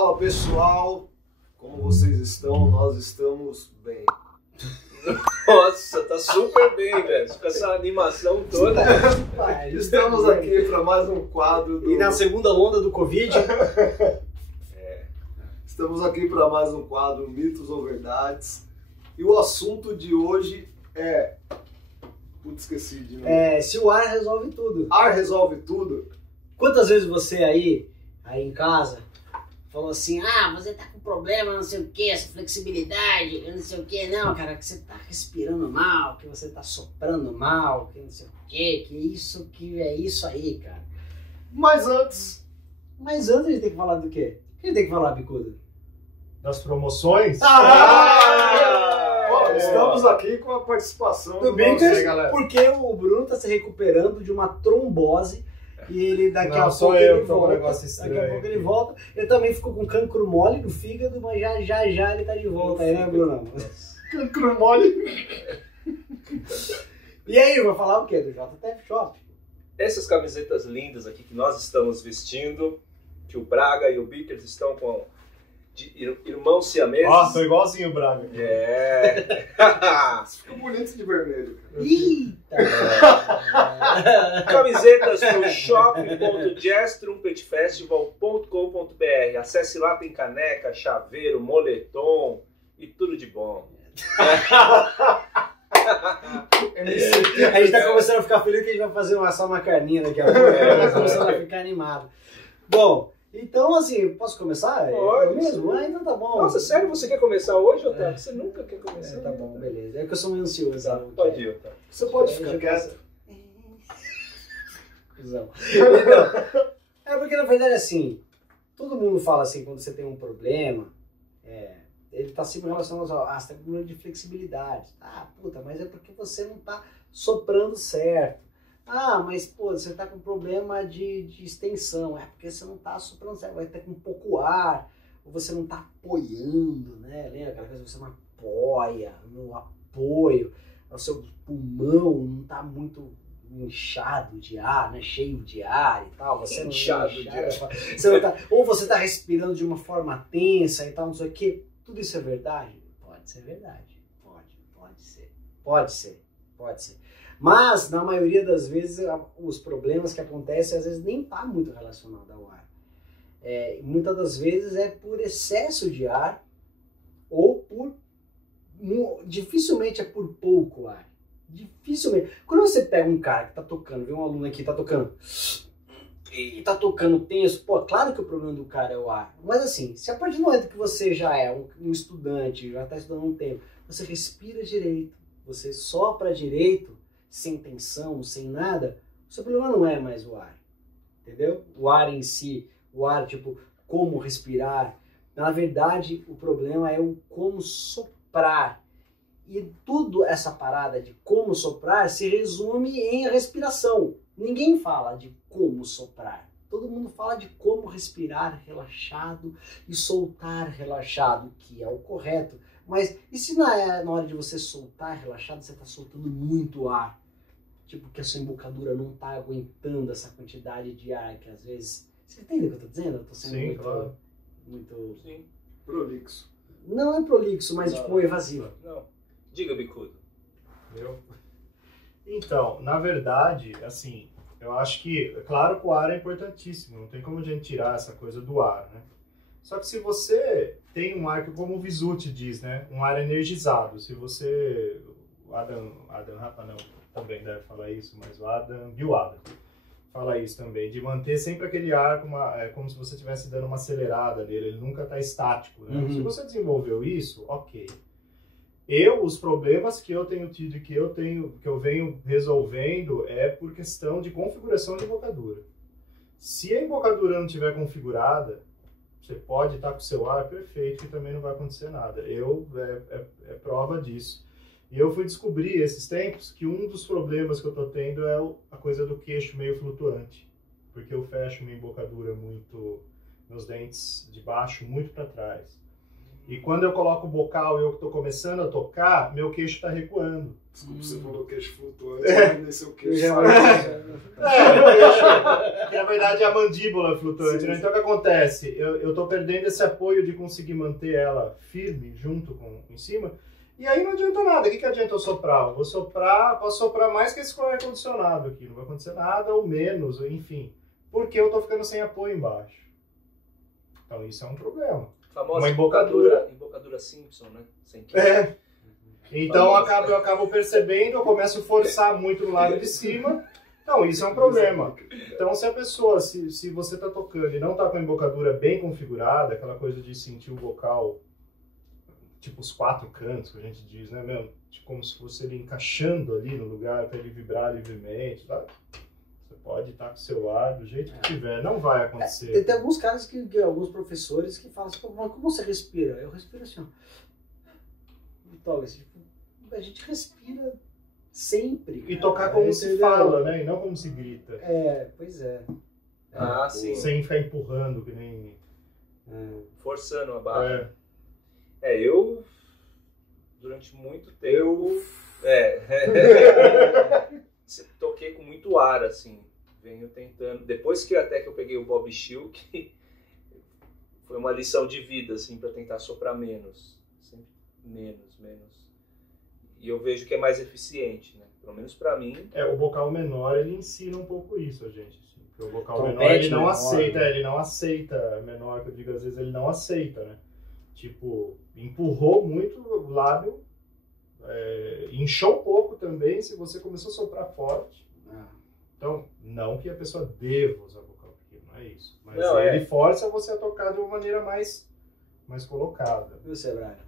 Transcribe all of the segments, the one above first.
Fala pessoal, como vocês estão? Nós estamos bem. Nossa, tá super bem, velho. Com essa animação toda. Estamos aqui para mais um quadro do... E na segunda onda do Covid. Estamos aqui para mais um quadro, Mitos ou Verdades. E o assunto de hoje é... Putz, esqueci de novo. Se o ar resolve tudo. Ar resolve tudo? Quantas vezes você aí em casa, falou assim, você tá com problema, não sei o que, essa flexibilidade, não sei o que, não, cara, que você tá respirando mal, que você tá soprando mal, que não sei o que é isso aí, cara. Mas antes a gente tem que falar do quê? O que a gente tem que falar, Bicudo? Das promoções? Estamos aqui com a participação do Bickers, galera. Porque o Bruno tá se recuperando de uma trombose e ele daqui a pouco ele volta. Ele também ficou com cancro mole no fígado, mas já ele tá de volta aí, né, Bruno? Cancro mole. E aí, vai falar o quê? Do JTF Shop. Essas camisetas lindas aqui que nós estamos vestindo, que o Braga e o Bickers estão com de irmãos siameses. Ó, tô igualzinho o Braga. Fica bonito de vermelho. Eita! Camisetas no shop.jazztrumpetfestival.com.br. Acesse lá, tem caneca, chaveiro, moletom e tudo de bom. A gente tá começando a ficar feliz que a gente vai fazer só uma carninha daqui a pouco. Tá começando a ficar animado. Bom, então assim, posso começar? Pode. Eu mesmo? Então tá bom. Nossa, sério, você quer começar hoje, Otávio? Você nunca quer começar? Tá bom, beleza. É que eu sou meio ansioso. Tá, pode ir, Otávio. Você pode ficar quieto. Então, porque na verdade assim, todo mundo fala assim, quando você tem um problema, ele tá sempre relacionado você tá com problema de flexibilidade. Mas é porque você não tá soprando certo. Mas pô, você tá com problema de extensão, é porque você não tá soprando certo, vai ter com pouco ar, ou você não tá apoiando, né? Lembra aquela coisa que você não apoia, no apoio, o seu pulmão não tá muito inchado de ar, né? Cheio de ar e tal. Você inchado não de ar. Você não tá, ou você tá respirando de uma forma tensa e tal, não sei o quê. Tudo isso é verdade? Pode ser verdade. Pode ser. Mas, na maioria das vezes, os problemas que acontecem, às vezes, nem tá muito relacionado ao ar. Muitas das vezes é por excesso de ar ou dificilmente é por pouco ar. Dificilmente. Quando você pega um cara que tá tocando, vê um aluno aqui, tá tocando e tá tocando tenso, claro que o problema do cara é o ar. Mas assim, se a partir do momento que você já é um estudante, já tá estudando há um tempo, você respira direito, você sopra direito, sem tensão, sem nada, o seu problema não é mais o ar, entendeu? O ar em si, o ar, tipo, como respirar. Na verdade, o problema é o como soprar. E tudo essa parada de como soprar se resume em respiração. Ninguém fala de como soprar. Todo mundo fala de como respirar relaxado e soltar relaxado, que é o correto. Mas e se na hora de você soltar relaxado, você está soltando muito ar? Tipo, que a sua embocadura não está aguentando essa quantidade de ar que às vezes... Você entende o que eu estou dizendo? Eu tô sendo Sim, muito, claro. muito... Sim. Prolixo. Não é prolixo, mas Não, tipo evasivo. Não. Diga, Bicudo. Então, na verdade, assim, eu acho que, claro que o ar é importantíssimo, não tem como a gente tirar essa coisa do ar, né? Só que se você tem um ar que, como o Visuti diz, né? Um ar energizado, se você... O Adam Rapa não, também deve falar isso, mas o Bill Adam fala isso também, de manter sempre aquele ar como se você estivesse dando uma acelerada nele, ele nunca está estático, né? Se você desenvolveu isso, ok. Os problemas que eu tenho tido e que eu venho resolvendo é por questão de configuração de embocadura. Se a embocadura não estiver configurada, você pode estar com o seu ar perfeito, que também não vai acontecer nada. É prova disso. E eu fui descobrir esses tempos que um dos problemas que eu estou tendo é a coisa do queixo meio flutuante. Porque eu fecho minha embocadura muito, meus dentes de baixo muito para trás. E quando eu coloco o bocal e eu estou começando a tocar, meu queixo está recuando. Desculpa, você falou queixo flutuante, nem seu queixo Já- Que na verdade é a mandíbula flutuante, Sim, né? sim. Então o que acontece? Eu tô perdendo esse apoio de conseguir manter ela firme junto com em cima, e aí não adianta nada. O que adianta eu soprar? Eu vou soprar, posso soprar mais que esse ar-condicionado aqui, não vai acontecer nada, ou menos, ou enfim, porque eu tô ficando sem apoio embaixo. Então isso é um problema. Famosa Uma embocadura. embocadura Simpson, né? Sem que... É. Então eu acabo percebendo, eu começo a forçar muito no lado de cima. Então, isso é um problema. Então, se a pessoa, se você está tocando e não está com a embocadura bem configurada, aquela coisa de sentir o vocal, tipo os 4 cantos que a gente diz, né, mesmo? Tipo, como se fosse ele encaixando ali no lugar para ele vibrar livremente, tá? Você pode estar com o seu ar do jeito que tiver, não vai acontecer. Tem alguns caras alguns professores que falam assim, pô, mas como você respira? Eu respiro assim, ó. Toca assim, tipo, a gente respira sempre. E cara. tocar como se Entendeu? fala, né? E não como se grita. Pois é. Ah, sim. Sem ficar empurrando, que nem... Forçando a barra. É. Eu, durante muito tempo, toquei com muito ar, assim. Venho tentando. Depois que até que eu peguei o Bob Shilk, foi uma lição de vida, assim, para tentar soprar menos. Sempre menos. E eu vejo que é mais eficiente, né? Pelo menos para mim. O vocal menor, ele ensina um pouco isso a gente. Assim, porque o vocal Trompete menor, ele não menor, aceita, né? ele não aceita, menor, que eu digo, às vezes ele não aceita, né? Tipo, empurrou muito o lábio, inchou um pouco também, se você começou a soprar forte. Então, não que a pessoa deva usar vocal pequeno, não é isso. Mas Não, ele força você a tocar de uma maneira mais colocada. E você, Braga?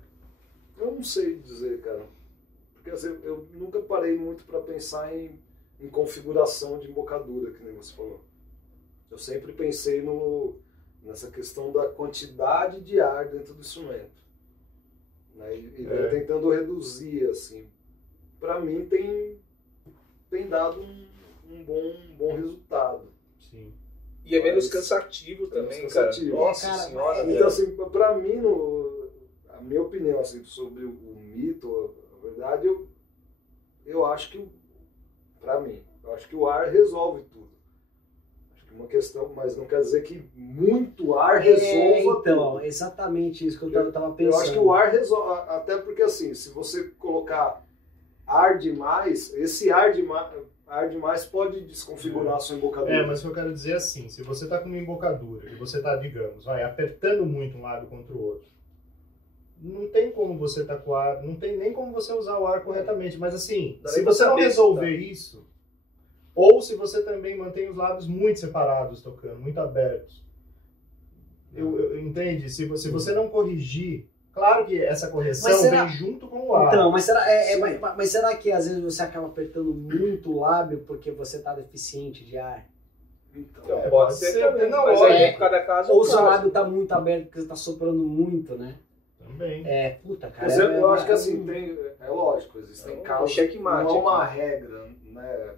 Eu não sei dizer, cara. Porque assim, eu nunca parei muito para pensar em configuração de embocadura, que nem você falou. Eu sempre pensei nessa questão da quantidade de ar dentro do instrumento. Né? E tentando reduzir, assim. Para mim tem dado um bom resultado. Sim. E é menos cansativo também, cara. Nossa Cara, senhora. Então, assim, para mim, a minha opinião assim, sobre o mito, a verdade, eu acho que, para mim, eu acho que o ar resolve tudo. Acho que uma questão, mas não quer dizer que muito ar resolva então, tudo. exatamente isso que eu tava pensando. Eu acho que o ar resolve, até porque assim, se você colocar ar demais, esse ar demais pode desconfigurar a sua embocadura. Mas o que eu quero dizer é assim, se você está com uma embocadura e você está, digamos, apertando muito um lado contra o outro, não tem como você estar com o ar, não tem nem como você usar o ar corretamente, mas assim, Dá se nem pra você não saber se resolver tá. isso, ou se você também mantém os lábios muito separados tocando, muito abertos, entende? Se você não corrigir, claro que essa correção vem junto com o ar. Então, mas será que às vezes você acaba apertando muito o lábio porque você tá deficiente de ar? Então, Então, pode pode ser, ser também, não, mas aí em cada caso... Ou o seu lábio tá muito aberto porque você tá soprando muito, né? Também. Puta, cara. mas eu acho que assim, é lógico, existem um casos, checkmate não é uma aqui. regra, né?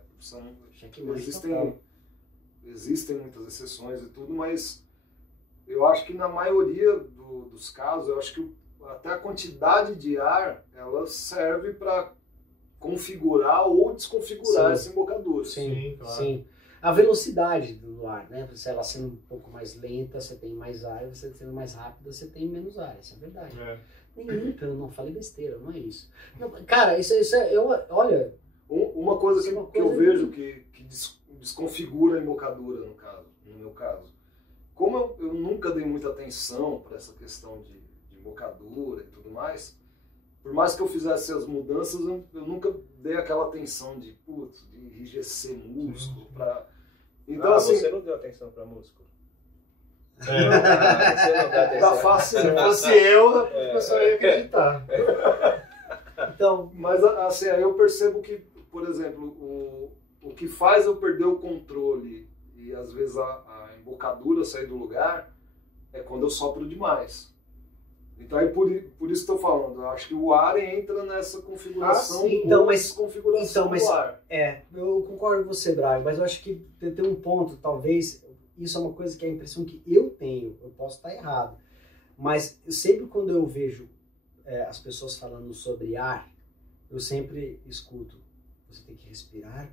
Existem muitas exceções e tudo, mas eu acho que na maioria dos casos, eu acho que até a quantidade de ar, ela serve para configurar ou desconfigurar essa embocadura. Sim, claro. sim. A velocidade do ar, né? Se ela sendo um pouco mais lenta, você tem mais ar, você sendo mais rápida, você tem menos ar. Isso é verdade. Nem nunca, eu não falei besteira, não é isso. Não, cara, isso é, olha... Uma coisa que eu vejo que desconfigura a embocadura, no meu caso. Como eu nunca dei muita atenção para essa questão de embocadura e tudo mais, por mais que eu fizesse as mudanças, eu nunca dei aquela atenção de enrijecer músculo. Então, assim, você não deu atenção para músculo. É. Você não dá atenção. tá fácil, Se né? fosse eu só ia acreditar. Então, Mas assim, aí eu percebo que, por exemplo, o que faz eu perder o controle e às vezes a embocadura sair do lugar é quando eu sopro demais. Então aí por isso que estou falando, eu acho que o ar entra nessa configuração desconfiguração do ar. Eu concordo com você, Braga, mas eu acho que tem um ponto, talvez, isso é uma coisa que é a impressão que eu tenho, eu posso estar errado, Mas sempre quando eu vejo as pessoas falando sobre ar, eu sempre escuto, você tem que respirar,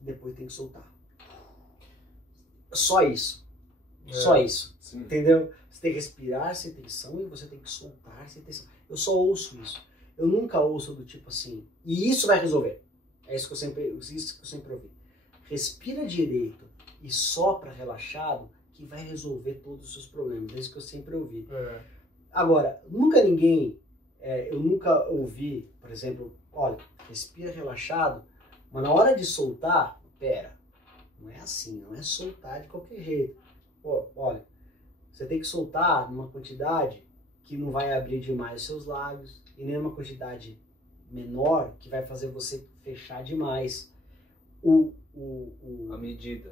depois tem que soltar. Só isso. Só isso. Sim. Entendeu? Você tem que respirar sem tensão e você tem que soltar sem tensão. Eu só ouço isso. Eu nunca ouço do tipo assim, e isso vai resolver. É isso que eu sempre ouvi. Respira direito e sopra relaxado que vai resolver todos os seus problemas. É isso que eu sempre ouvi. Agora, eu nunca ouvi, por exemplo, olha, respira relaxado, mas na hora de soltar, pera, não é assim, não é soltar de qualquer jeito. Pô, olha, você tem que soltar numa quantidade que não vai abrir demais os seus lábios e nem uma quantidade menor que vai fazer você fechar demais.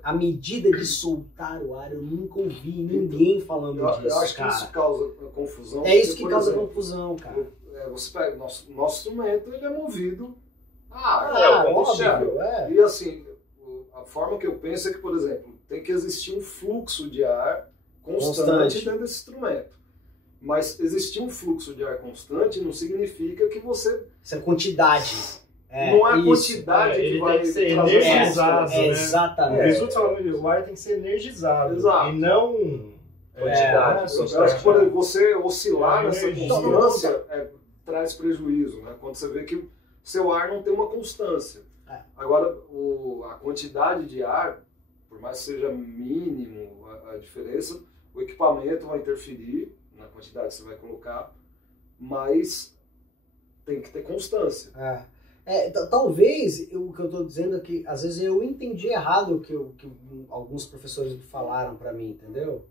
A medida de soltar o ar, eu nunca ouvi ninguém falando disso, eu acho cara. que isso causa confusão. É isso que causa confusão, cara. Você pega, nosso instrumento, ele é movido a o combustível. óbvio, E assim, a forma que eu penso é que, por exemplo, tem que existir um fluxo de ar constante dentro desse instrumento. Mas existir um fluxo de ar constante não significa que você... Essa quantidade. não é a quantidade que vai ser trazer energizado, né? Exatamente. O ar tem que ser energizado. Exato. E não quantidade. Eu acho que por exemplo, você oscilar nessa energia. constância traz prejuízo, né? Quando você vê que o seu ar não tem uma constância. Agora, a quantidade de ar, por mais que seja mínimo a diferença, o equipamento vai interferir na quantidade que você vai colocar, mas tem que ter constância. Talvez o que eu estou dizendo é que às vezes eu entendi errado o que alguns professores falaram para mim, entendeu?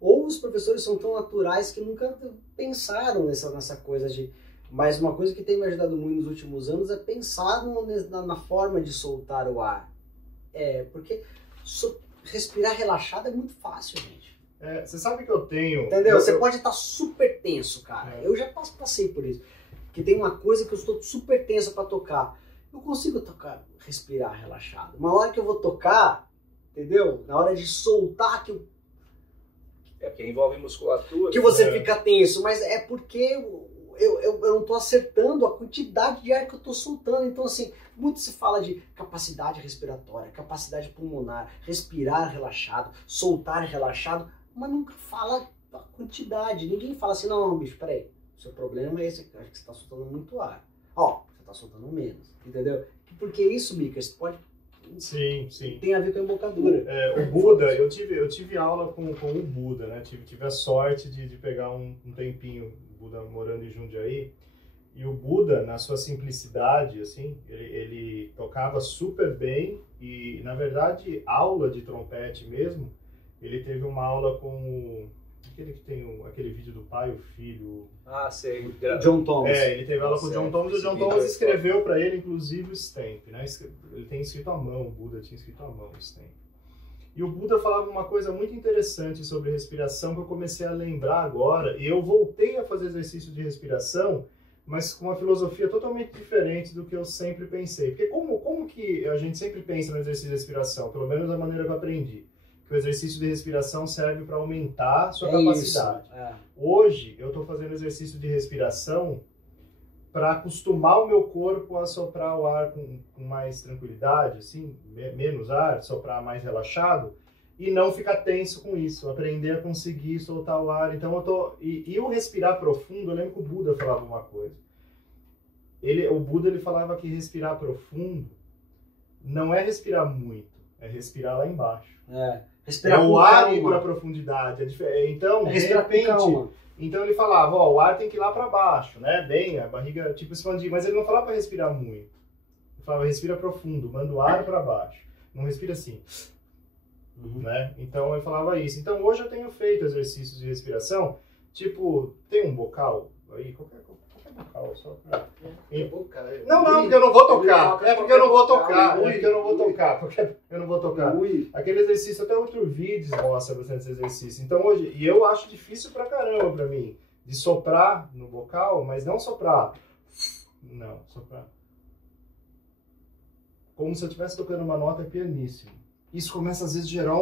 Ou os professores são tão naturais que nunca pensaram nessa coisa de... Mas uma coisa que tem me ajudado muito nos últimos anos é pensar na forma de soltar o ar. Porque respirar relaxado é muito fácil, gente. Você sabe que eu tenho... Entendeu? Você pode estar super tenso, cara. Eu já passei por isso. Que tem uma coisa que eu estou super tenso para tocar. Eu consigo respirar relaxado. Uma hora que eu vou tocar, entendeu? Na hora de soltar que eu... porque envolve musculatura. Que você fica tenso, mas é porque eu não estou acertando a quantidade de ar que eu estou soltando. Então, assim, muito se fala de capacidade respiratória, capacidade pulmonar, respirar relaxado, soltar relaxado, mas nunca fala a quantidade. Ninguém fala assim, não, bicho, peraí, o seu problema é esse, acho que você está soltando muito ar. Você está soltando menos, entendeu? Porque isso, Mika, você pode... Sim. Tem a ver com a embocadura. O Buda, eu tive aula com o Buda, né? Tive a sorte de pegar um tempinho, o Buda morando em Jundiaí, e o Buda, na sua simplicidade, assim, ele tocava super bem e, na verdade, aula de trompete mesmo, ele teve uma aula com aquele que tem aquele vídeo do pai e o filho. Sei. John Thomas. Ele teve aula com o John Thomas, e o John Thomas escreveu para ele, inclusive, o stamp, né? Ele tem escrito à mão, o Buda tinha escrito à mão o stamp. E o Buda falava uma coisa muito interessante sobre respiração que eu comecei a lembrar agora, e eu voltei a fazer exercício de respiração, mas com uma filosofia totalmente diferente do que eu sempre pensei. Porque como que a gente sempre pensa no exercício de respiração? Pelo menos da maneira que eu aprendi. Que o exercício de respiração serve para aumentar a sua capacidade. Hoje, eu estou fazendo exercício de respiração para acostumar o meu corpo a soprar o ar com mais tranquilidade, assim, menos ar, soprar mais relaxado, e não ficar tenso com isso, aprender a conseguir soltar o ar. Então, e o respirar profundo, eu lembro que o Buda falava uma coisa. O Buda ele falava que respirar profundo não é respirar muito, é respirar lá embaixo. Respirar o ar ir para a profundidade. Então, de repente, então ele falava, o ar tem que ir lá para baixo, né? Bem, a barriga tipo expandir, mas ele não falava para respirar muito. Ele falava, respira profundo, manda o ar para baixo. Não respira assim. Né? Então ele falava isso. Então hoje eu tenho feito exercícios de respiração, tipo, tem um bocal aí, qualquer bocal, só pra... Não, porque eu não vou tocar. Porque eu não vou tocar. Aquele exercício, até outro vídeo mostra bastante esse exercício. Então hoje, e eu acho difícil pra caramba pra mim, de soprar no bocal, mas não soprar. Não, soprar. Como se eu estivesse tocando uma nota pianíssima. Isso começa às vezes a gerar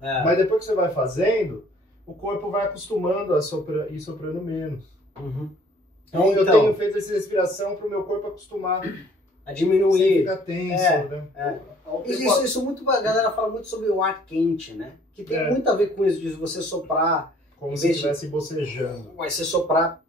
Mas depois que você vai fazendo, o corpo vai acostumando a ir soprando menos. Então eu tenho feito essa respiração para o meu corpo acostumar a diminuir. Sem ficar tenso, né? Isso muito, a galera fala muito sobre o ar quente, né? Que tem muito a ver com isso, de você soprar. Como se estivesse bocejando. Mas você soprar.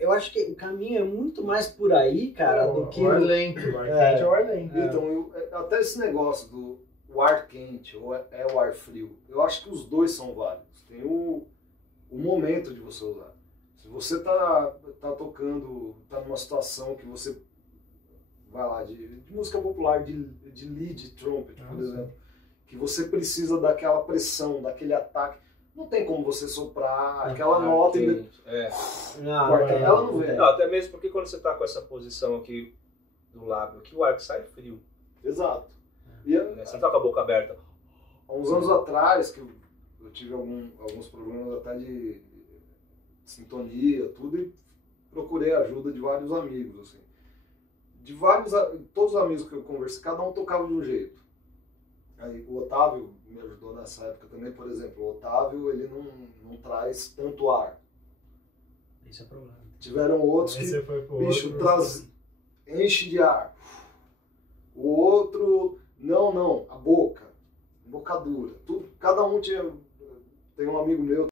Eu acho que o caminho é muito mais por aí, cara, do que. O ar lento, o ar quente é o ar lento. Então, até esse negócio do ar quente ou é o ar frio, eu acho que os dois são válidos. Tem o momento de você usar. Se você tá tocando, tá numa situação que você vai lá de música popular, de lead trumpet, por exemplo, que você precisa daquela pressão, daquele ataque, não tem como você soprar aquela nota e ela não vem. Não, até mesmo porque quando você está com essa posição aqui do lábio, aqui o ar que sai é frio. Exato. Você não está com a boca aberta. Há uns anos atrás, que eu tive alguns problemas até de sintonia, tudo, e procurei a ajuda de vários amigos, assim. Todos os amigos que eu conversei, cada um tocava de um jeito. Aí o Otávio me ajudou nessa época também, por exemplo. O Otávio, ele não traz tanto ar. Esse é o problema. Tiveram outros que, bicho, enche de ar. O outro, não, a boca, embocadura. Tudo, cada um tem um amigo meu